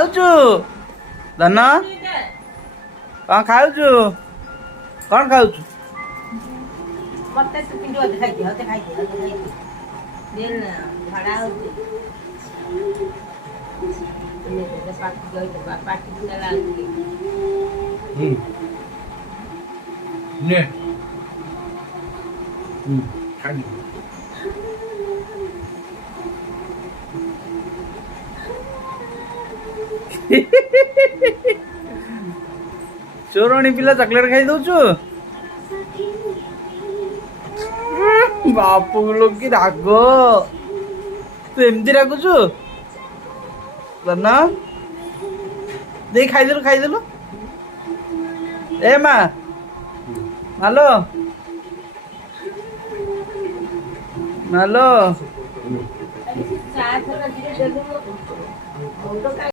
ଖାଉଛୁ ଧନ କଣ ଖାଉଛୁ କଣ ଖାଉଛୁ? ମତେ ତୁ କିନ୍ତୁ ଅଧେ ଖାଇଦିଅ ଅଧେ ଖାଇଦିଅ ଅଧେ ଖାଇଦିଅ ଦିନ ଝାଡ଼ା ହଉଛି ପାଟି ନେଲା নে খালি ଚୋରଣୀ ପିଲା ଚକଲେଟ ଖାଇ ଦଉଛୁ ବାପ ଲୋ କି ରାଗ ତୁ ଏମିତି ରାଗୁଛୁ ଧନ ଦେଇ ଖାଇଦେଲୁ ଖାଇଦେଲୁ ଏ ମା ମାଲୋ ମାଲୋ ଚା ଥର ଟିକେ ଦେଲୁ ମୁଣ୍ଡ କାଇଁ